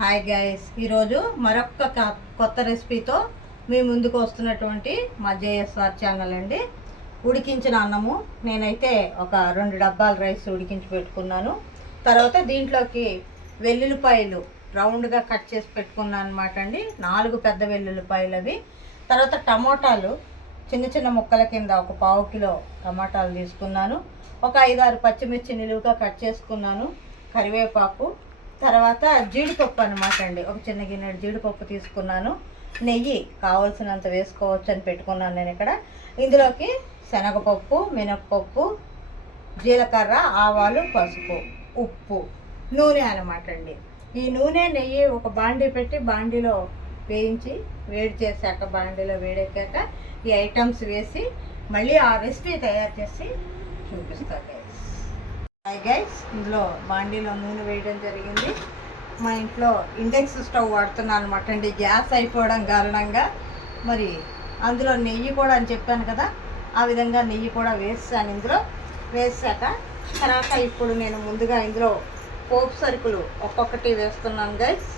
Hi guys, ఈరోజు మరొక కొత్త రెసిపీతో మీ ముందుకు వస్తున్నటువంటి మా జేఎస్ఆర్ ఛానల్ అండి. ఉడికించిన అన్నము నేనైతే ఒక 2 డబ్బాల రైస్ ఉడికించి పెట్టుకున్నాను. తర్వాత దీంట్లోకి వెల్లుల్లిపాయలు రౌండ్గా కట్ చేసి పెట్టుకున్నాను అనమాట అండి. 4 పెద్ద వెల్లుల్లిపాయలు అవి. తర్వాత టమోటాలు చిన్న చిన్న ముక్కల కింద ఒక 1/2 కిలో టమాటాలు తీసుకున్నాను. ఒక 5-6 పచ్చిమిర్చి నిలువుగా కట్ చేసుకున్నాను. కరివేపాకు, తర్వాత జీడిపప్పు అనమాట అండి. ఒక చిన్న గిన్నెడు జీడిపప్పు తీసుకున్నాను. నెయ్యి కావాల్సినంత వేసుకోవచ్చు అని పెట్టుకున్నాను నేను ఇక్కడ. ఇందులోకి శనగపప్పు, మినప్పప్పు, జీలకర్ర, ఆవాలు, పసుపు, ఉప్పు, నూనె అనమాట అండి. ఈ నూనె నెయ్యి ఒక బాండీ పెట్టి బాండీలో వేయించి వేడి చేశాక, బాండీలో వేడెక్కాక ఈ ఐటమ్స్ వేసి మళ్ళీ ఆ రెసిపీ తయారు చేసి చూపిస్తాను గైస్. ఇందులో బాండీలో నూనె వేయడం జరిగింది. మా ఇంట్లో ఇండక్స్ స్టవ్ వాడుతున్నాను అనమాట అండి, గ్యాస్ అయిపోవడం కారణంగా. మరి అందులో నెయ్యి కూడా అని చెప్పాను కదా, ఆ విధంగా నెయ్యి కూడా వేసాను. ఇందులో వేసాక తర్వాత ఇప్పుడు నేను ముందుగా ఇందులో పోపు సరుకులు ఒక్కొక్కటి వేస్తున్నాను గైస్.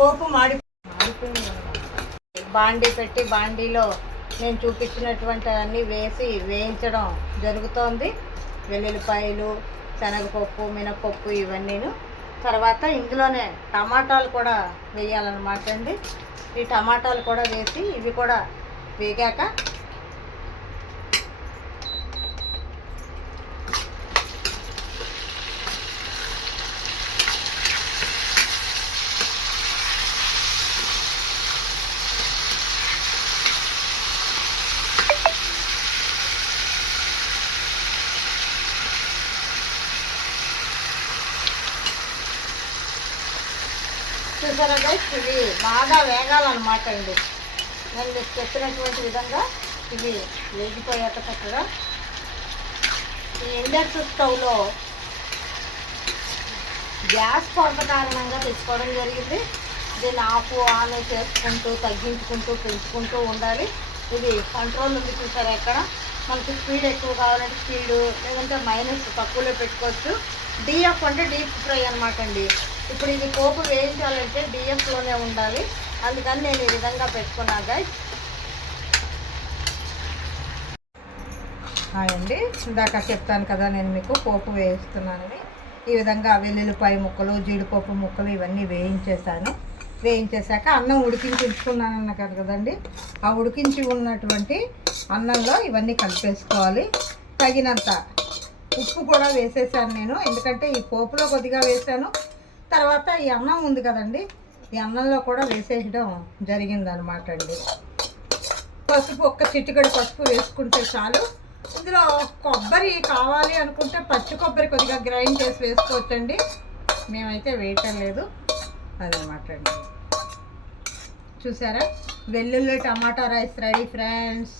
పోపు మాడిపోయింది. బాండీ పెట్టి బాండీలో నేను చూపించినటువంటి అన్నీ వేసి వేయించడం జరుగుతోంది. వెల్లుల్లిపాయలు, శనగపప్పు, మినపప్పు ఇవన్నీను. తర్వాత ఇందులోనే టమాటాలు కూడా వేయాలన్నమాట అండి. ఈ టమాటాలు కూడా వేసి ఇవి కూడా వేగాక చూసారా గైస్, ఇవి బాగా వేగాలన్నమాట అండి. నేను మీకు చెప్పినటువంటి విధంగా ఇవి వేగిపోయాక చక్కగా ఈ ఇండక్షన్ స్టవ్లో గ్యాస్ కొరత కారణంగా తెచ్చుకోవడం జరిగింది. దీన్ని ఆఫ్ ఆన్ చేసుకుంటూ తగ్గించుకుంటూ పెంచుకుంటూ ఉండాలి. ఇది కంట్రోల్ ఉంది చూసారా. ఎక్కడ మనకి స్పీడ్ ఎక్కువ కావాలంటే స్పీడు, లేదంటే మైనస్ తక్కువలో పెట్టుకోవచ్చు. డిఎఫ్ అంటే డీప్ ఫ్రై అనమాట అండి. ఇప్పుడు ఇది పోపు వేయించాలంటే డిఎఫ్లోనే ఉండాలి. అందుకని నేను ఈ విధంగా పెట్టుకున్నా గైస్. అండి, ఇందాక చెప్తాను కదా నేను మీకు పోపు వేయిస్తున్నానని. ఈ విధంగా వెల్లుల్లిపాయ ముక్కలు, జీడిపప్పు ముక్కలు ఇవన్నీ వేయించేసాను. వేయించేసాక అన్నం ఉడికించి ఉంచుకున్నాను అన్నారు కదండి. ఆ ఉడికించి ఉన్నటువంటి అన్నంలో ఇవన్నీ కలిపేసుకోవాలి. తగినంత ఉప్పు కూడా వేసేసాను నేను, ఎందుకంటే ఈ పోపులో కొద్దిగా వేసాను. తర్వాత ఈ అన్నం ఉంది కదండి, ఈ అన్నంలో కూడా వేసేయడం జరిగిందనమాట అండి. పసుపు, ఒక్క చిటికెడు పసుపు వేసుకుంటే చాలు. ఇందులో కొబ్బరి కావాలి అనుకుంటే పచ్చి కొబ్బరి కొద్దిగా గ్రైండ్ చేసి వేసుకోవచ్చండి. మేమైతే వేయటం లేదు అదనమాట అండి. చూసారా, వెల్లుల్లి టమాటా రైస్ రెడీ ఫ్రెండ్స్.